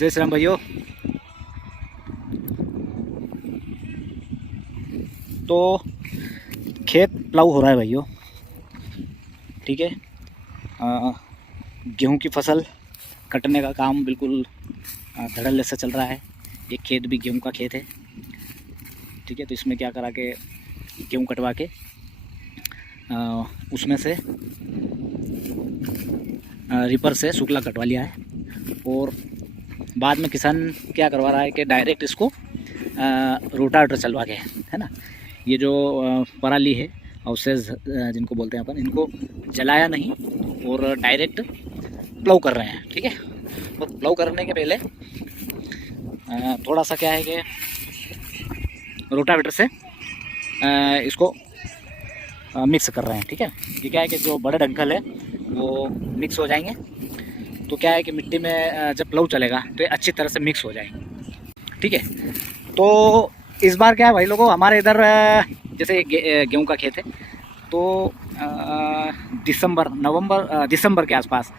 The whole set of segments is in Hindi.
जय श्री राम भाइयों। तो खेत प्लाऊ हो रहा है भाइयों, ठीक है। गेहूं की फसल कटने का काम बिल्कुल धड़ल्ले से चल रहा है। ये खेत भी गेहूं का खेत है, ठीक है। तो इसमें क्या करा के गेहूं कटवा के उसमें से रिपर से शुक्ला कटवा लिया है। और बाद में किसान क्या करवा रहा है कि डायरेक्ट इसको रोटावेटर चलवा के, है ना। ये जो पराली है अवशेष जिनको बोलते हैं अपन, इनको जलाया नहीं और डायरेक्ट प्लाउ कर रहे हैं, ठीक है। और प्लाउ करने के पहले थोड़ा सा क्या है कि रोटावेटर से इसको मिक्स कर रहे हैं, ठीक है। ये क्या है कि जो बड़े डंकल है वो मिक्स हो जाएंगे, तो क्या है कि मिट्टी में जब प्लाउ चलेगा तो ये अच्छी तरह से मिक्स हो जाएंगे, ठीक है। तो इस बार क्या है भाई लोगों, हमारे इधर जैसे गेहूं का खेत है, तो दिसंबर के आसपास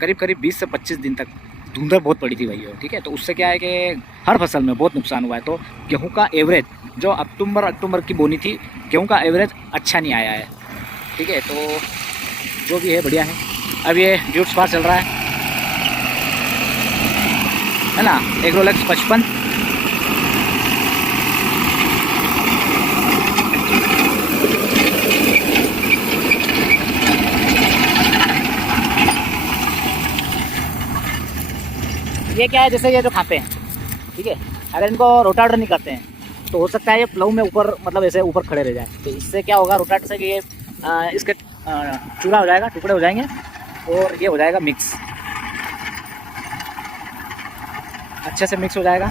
करीब 20 से 25 दिन तक धुंधर बहुत पड़ी थी भाई, ठीक है। तो उससे क्या है कि हर फसल में बहुत नुकसान हुआ है। तो गेहूं का एवरेज जो अक्टूबर की बोनी थी, गेहूं का एवरेज अच्छा नहीं आया है, ठीक है। तो जो भी है बढ़िया है। अब ये ड्यूट स्पार चल रहा है ना, एक रोलेक्स 55। ये क्या है, जैसे ये जो खाते हैं, ठीक है, अगर इनको रोटावेटर नहीं करते हैं तो हो सकता है ये प्लाऊ में ऊपर, मतलब ऐसे ऊपर खड़े रह जाए। तो इससे क्या होगा, रोटावेटर से कि ये इसके चूरा हो जाएगा, टुकड़े हो जाएंगे और ये हो जाएगा मिक्स, अच्छे से मिक्स हो जाएगा।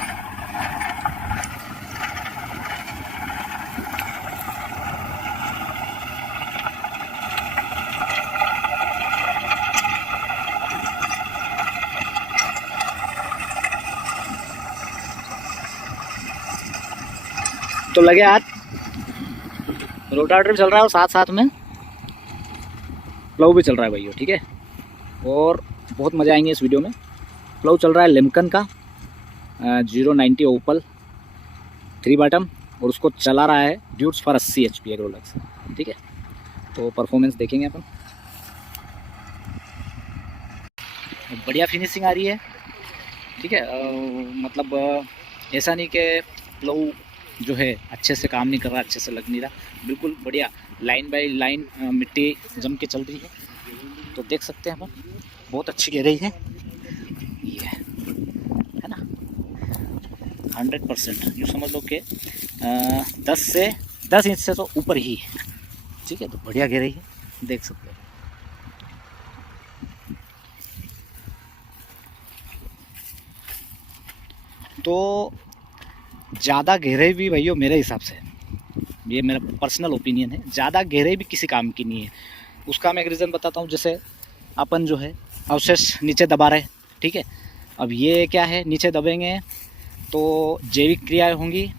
तो लगे हाथ, रोटावेटर भी चल रहा है और साथ साथ में प्लाऊ भी चल रहा है भाइयों, ठीक है। और बहुत मज़ा आएंगे इस वीडियो में। प्लाऊ चल रहा है लिम्कन का 090 ओपल 3 बॉटम, और उसको चला रहा है ड्यूट्स फॉर 80 HP एग्रोलक्स, ठीक है। तो परफॉर्मेंस देखेंगे अपन, बढ़िया फिनिशिंग आ रही है, ठीक है। मतलब ऐसा नहीं कि प्लाऊ जो है अच्छे से काम नहीं कर रहा, अच्छे से लग नहीं रहा, बिल्कुल बढ़िया लाइन बाय लाइन मिट्टी जम के चल रही है। तो देख सकते हैं अपन, बहुत अच्छी गहराई है ये, है ना। 100% यूँ समझ लो कि 10 इंच से तो ऊपर ही है, ठीक है। तो बढ़िया गहराई है, देख सकते हैं। तो ज़्यादा गहराई भी भैया मेरे हिसाब से, ये मेरा पर्सनल ओपिनियन है, ज़्यादा गहराई भी किसी काम की नहीं है। उसका मैं एक रीज़न बताता हूँ। जैसे अपन जो है अवशेष नीचे दबा रहे, ठीक है। अब ये क्या है, नीचे दबेंगे तो जैविक क्रियाएं होंगी,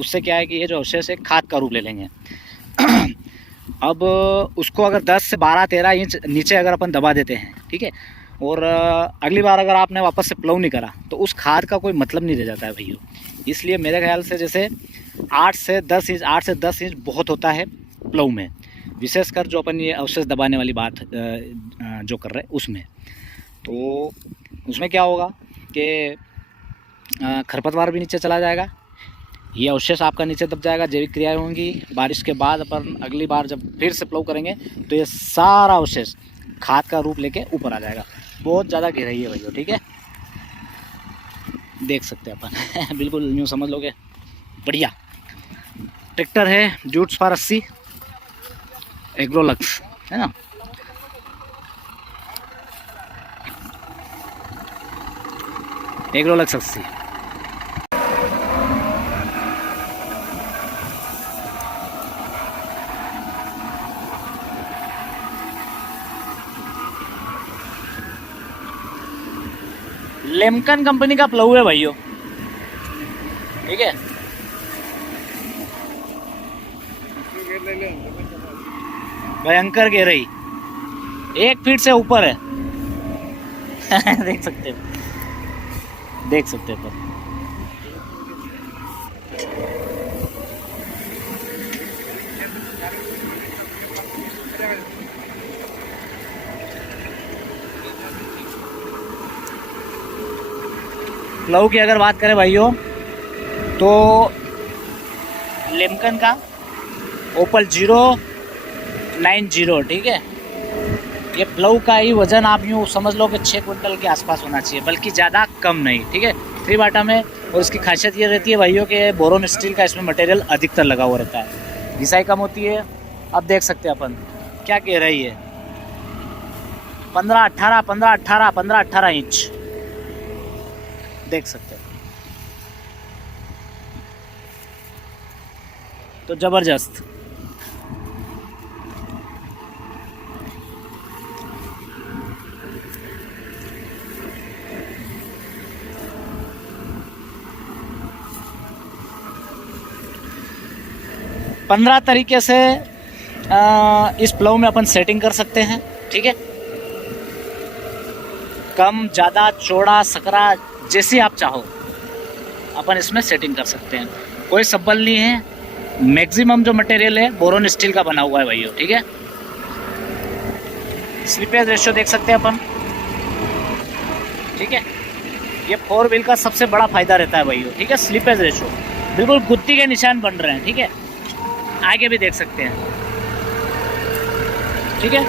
उससे क्या है कि ये जो अवशेष है खाद का रूप ले लेंगे। अब उसको अगर 10 से 12-13 इंच नीचे अगर अपन दबा देते हैं, ठीक है, और अगली बार अगर आपने वापस से प्लाऊ नहीं करा तो उस खाद का कोई मतलब नहीं रह जाता है भैया। इसलिए मेरे ख्याल से जैसे 8 से 10 इंच बहुत होता है प्लाऊ में, विशेषकर जो अपन ये अवशेष दबाने वाली बात जो कर रहे हैं उसमें। तो उसमें क्या होगा कि खरपतवार भी नीचे चला जाएगा, ये अवशेष आपका नीचे दब जाएगा, जैविक क्रियाएं होंगी। बारिश के बाद अपन अगली बार जब फिर से प्लाऊ करेंगे तो ये सारा अवशेष खाद का रूप लेके ऊपर आ जाएगा। बहुत ज़्यादा गहराई है भैया, ठीक है, देख सकते हैं अपन। बिल्कुल यूँ समझ लोगे, बढ़िया ट्रैक्टर है ड्यूट्स फॉर 80 एग्रोलक्स, है ना। एग्रोलक्स 80। लिम्कन कंपनी का प्लाऊ है भाइयों, ठीक है। भयंकर गहराई, 1 फीट से ऊपर है। देख सकते हो। देख सकते हैं अपन। प्लव की अगर बात करें भाइयों तो लिमकन का ओपल 090, ठीक है। ये प्लव का ही वजन आप यूँ समझ लो कि 6 क्विंटल के आसपास होना चाहिए, बल्कि ज़्यादा कम नहीं, ठीक है। 3 बाटा में। और इसकी खासियत ये रहती है भाइयों कि बोरोन स्टील का इसमें मटेरियल अधिकतर लगा हुआ रहता है, घिसाई कम होती है। अब देख सकते हैं अपन क्या कह रही है, 15-18 इंच देख सकते हैं। तो जबरदस्त। पंद्रह तरीके से इस प्लव में अपन सेटिंग कर सकते हैं, ठीक है। कम, ज़्यादा, चौड़ा, सकरा, जैसे आप चाहो अपन इसमें सेटिंग कर सकते हैं। कोई सब्बल नहीं है। मैक्सिमम जो मटेरियल है बोरोन स्टील का बना हुआ है भाइयों, ठीक है। स्लिपेज रेशियो देख सकते हैं अपन, ठीक है। ये 4 व्हील का सबसे बड़ा फायदा रहता है भाइयों, ठीक है। स्लिपेज रेशियो बिल्कुल गुत्ती के निशान बन रहे हैं, ठीक है। आगे भी देख सकते हैं, ठीक है।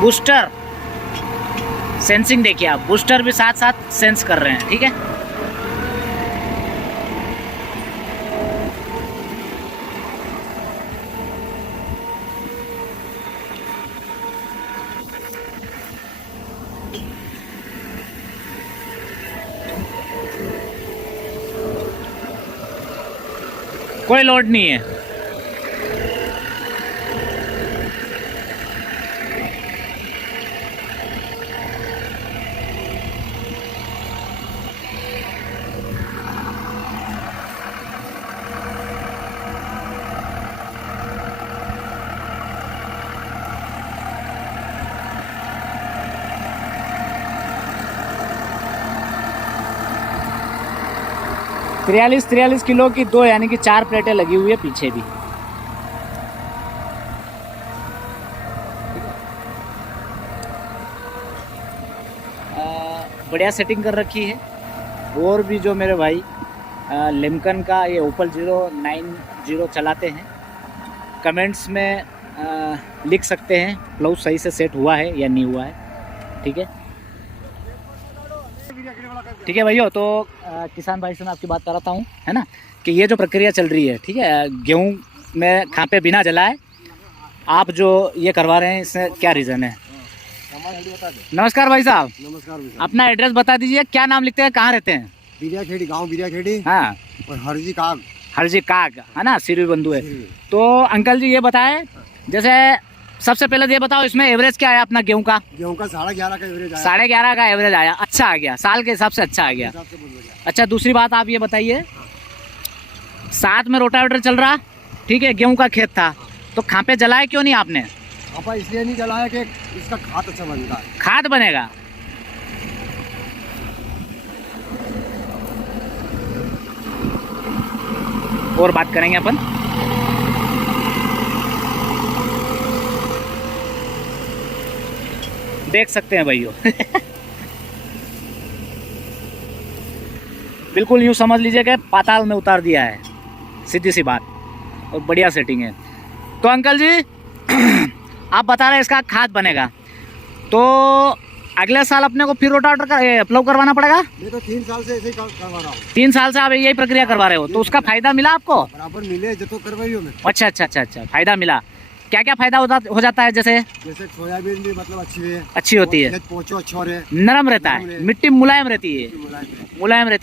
बूस्टर सेंसिंग देखिए आप, बूस्टर भी साथ साथ सेंस कर रहे हैं, ठीक है। कोई लोड नहीं है। तिरयालीस किलो की 2 यानी कि 4 प्लेटें लगी हुई है पीछे भी। बढ़िया सेटिंग कर रखी है। और भी जो मेरे भाई लिमकन का ये ओपल 090 चलाते हैं, कमेंट्स में लिख सकते हैं प्लव सही से सेट हुआ है या नहीं हुआ है, ठीक है। ठीक है भैया, तो किसान भाई से मैं आपकी बात कराता हूँ, है ना, कि ये जो प्रक्रिया चल रही है, ठीक है, गेहूँ में खांपे बिना जलाए आप जो ये करवा रहे हैं, इससे क्या रीज़न है? नमस्कार भाई साहब। नमस्कार भाई साहब। अपना एड्रेस बता दीजिए, क्या नाम लिखते हैं, कहाँ रहते हैं? बिरिया खेड़ी, गाँव बिरिया खेड़ी। हाँ, और हरजी काग। हरजी काग, है ना, सिरवी बंधु है। तो अंकल जी ये बताएं, जैसे सबसे पहले ये बताओ इसमें एवरेज क्या है अपना गेहूं का? गेहूं का 11.5 का एवरेज आया। 11.5 का एवरेज आया, अच्छा आ गया, साल के हिसाब से अच्छा आ गया। अच्छा, दूसरी बात आप ये बताइए, साथ में रोटावेटर चल रहा, ठीक है, गेहूं का खेत था, तो खांपे जलाए क्यों नहीं आपने? खांपा इसलिए नहीं जलाया कि इसका खाद अच्छा बनता है। खाद बनेगा। और बात करेंगे अपन। देख सकते हैं भाइयों बिल्कुल यूँ समझ लीजिए कि पाताल में उतार दिया है, सीधी सी बात, और बढ़िया सेटिंग है। तो अंकल जी आप बता रहे हैं इसका खाद बनेगा, तो अगले साल अपने को फिर रोटावेटर का प्लव करवाना पड़ेगा? मैं तो 3 साल से ऐसे ही करवा रहा हूँ। 3 साल से आप यही प्रक्रिया करवा रहे हो, तो उसका फायदा मिला आपको? बराबर मिले जो तो करवाई हूँ मैं। अच्छा, फायदा मिला। क्या क्या फायदा हो जाता है? जैसे सोयाबीन भी मतलब अच्छी होती है, पोचो अच्छा रहे, नरम रहता है, मिट्टी मुलायम रहती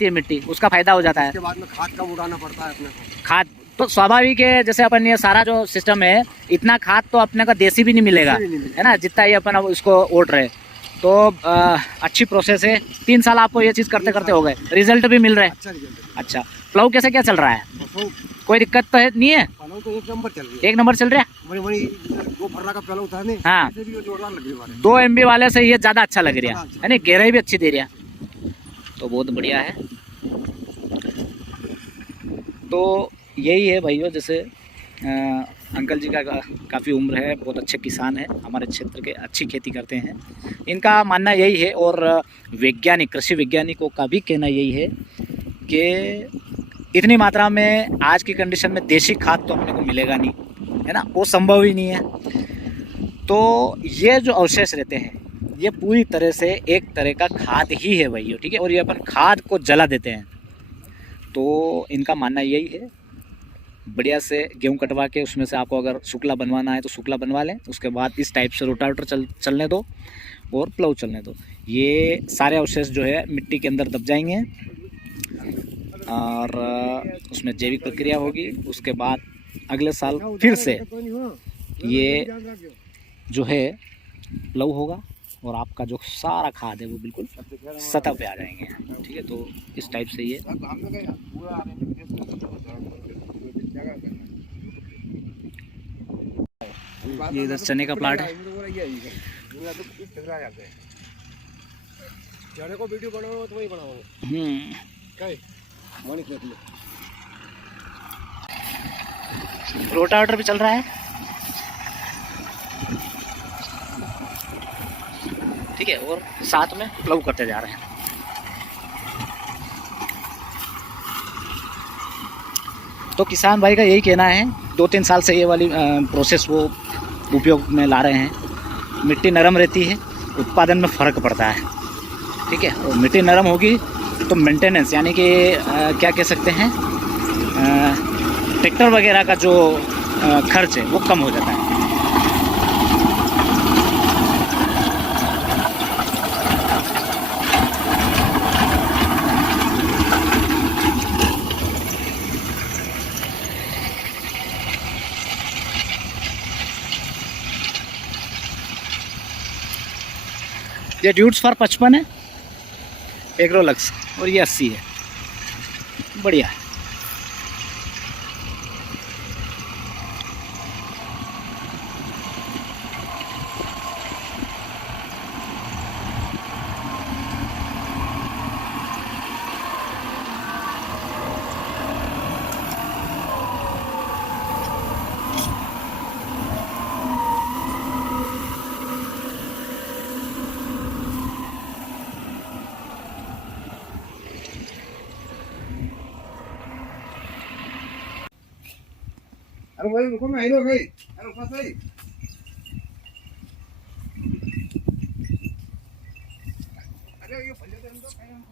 है मिट्टी, उसका फायदा हो जाता है। उसके बाद में खाद कम उड़ाना पड़ता है अपने को। खाद तो स्वाभाविक है, जैसे अपन ये सारा जो सिस्टम है, इतना खाद तो अपने का देसी भी नहीं मिलेगा, है ना, जितना ये अपन अब इसको ओट रहे। तो अच्छी प्रोसेस है। 3 साल आपको ये चीज़ करते करते हो गए, रिजल्ट भी मिल रहा है। अच्छा रिजल्ट है। अच्छा, प्लाऊ कैसे क्या चल रहा है? पसौ कोई दिक्कत तो है नहीं है? पलाव तो 1 नंबर चल रही है। 1 नंबर चल रहा है। वही वही 2 फर्रा का पलाव था नहीं, हाँ, इससे भी वो जोरदार लग रही है हमारे। 2 MB वाले से ये ज़्यादा अच्छा लग रहा है नहीं? गहराई भी अच्छी दे रहा है, तो बहुत बढ़िया है। तो यही है भाइयों, जैसे अंकल जी का काफ़ी उम्र है, बहुत अच्छे किसान हैं, हमारे क्षेत्र के अच्छी खेती करते हैं, इनका मानना यही है। और वैज्ञानिक, कृषि वैज्ञानिकों का भी कहना यही है कि इतनी मात्रा में आज की कंडीशन में देसी खाद तो अपने को मिलेगा नहीं, है ना, वो संभव ही नहीं है। तो ये जो अवशेष रहते हैं ये पूरी तरह से एक तरह का खाद ही है भाइयों, ठीक है। और ये अपन खाद को जला देते हैं। तो इनका मानना यही है, बढ़िया से गेहूं कटवा के उसमें से आपको अगर शुक्ला बनवाना है तो शुक्ला बनवा लें, उसके बाद इस टाइप से रोटावेटर चलने दो और प्लाऊ चलने दो। ये सारे अवशेष जो है मिट्टी के अंदर दब जाएंगे और उसमें जैविक प्रक्रिया होगी। उसके बाद अगले साल फिर से ये जो है प्लाऊ होगा और आपका जो सारा खाद है वो बिल्कुल सतह पे आ जाएंगे, ठीक है। तो इस टाइप से ये इधर चने का प्लाट है। चने को वीडियो बनाओ तो वही बनाओ। रोटावेटर भी चल रहा है, ठीक है, और साथ में प्लाऊ करते जा रहे हैं। तो किसान भाई का यही कहना है, 2-3 साल से ये वाली प्रोसेस वो उपयोग में ला रहे हैं। मिट्टी नरम रहती है, उत्पादन में फ़र्क पड़ता है, ठीक है। और मिट्टी नरम होगी तो मेंटेनेंस, यानी कि क्या कह सकते हैं, ट्रैक्टर वगैरह का जो खर्च है वो कम हो जाता है। ये ड्यूट्स फॉर 55 है, एग्रोलक्स, और ये 80 है, बढ़िया है। अरे भाई रुको, मैं आई लो भाई, अरे ऊपर से अरे ये भले तो इनको कहीं हम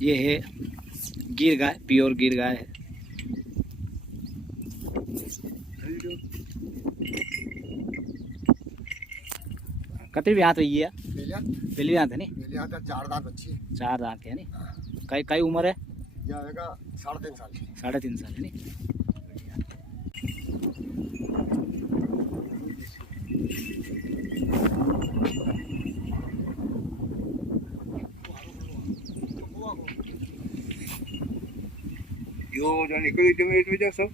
ये है गिर गाय, प्योर गिर गाय है। कतई भी हाथ रही है, पहली हाथ है नहीं, 4 दांत बच्ची, 4 दांत है नहीं। कई कई उम्र है? जाएगा 3.5 साल, 3.5 साल है नहीं। यो जो निकली थी मेरी वजह सब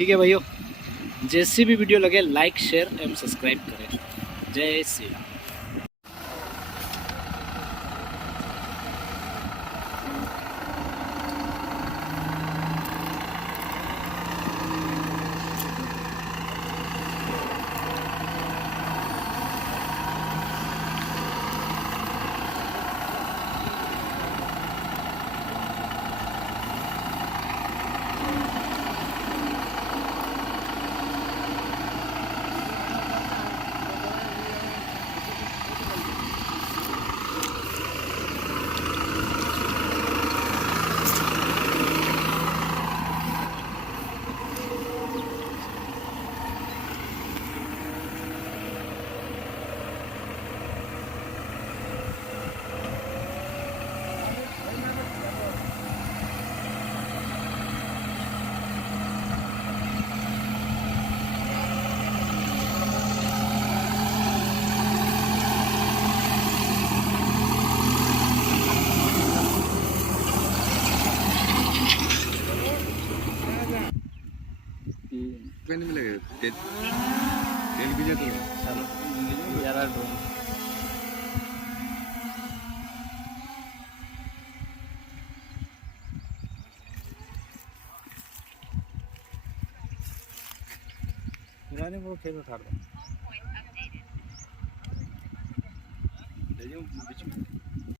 ठीक है भाइयों, जैसी भी वीडियो लगे लाइक शेयर एवं सब्सक्राइब करें। जय श्री राम। कितने में लगेगा? तेल भी जाता है। चलो ज़्यादा ड्रोन वो खेल उठा दो।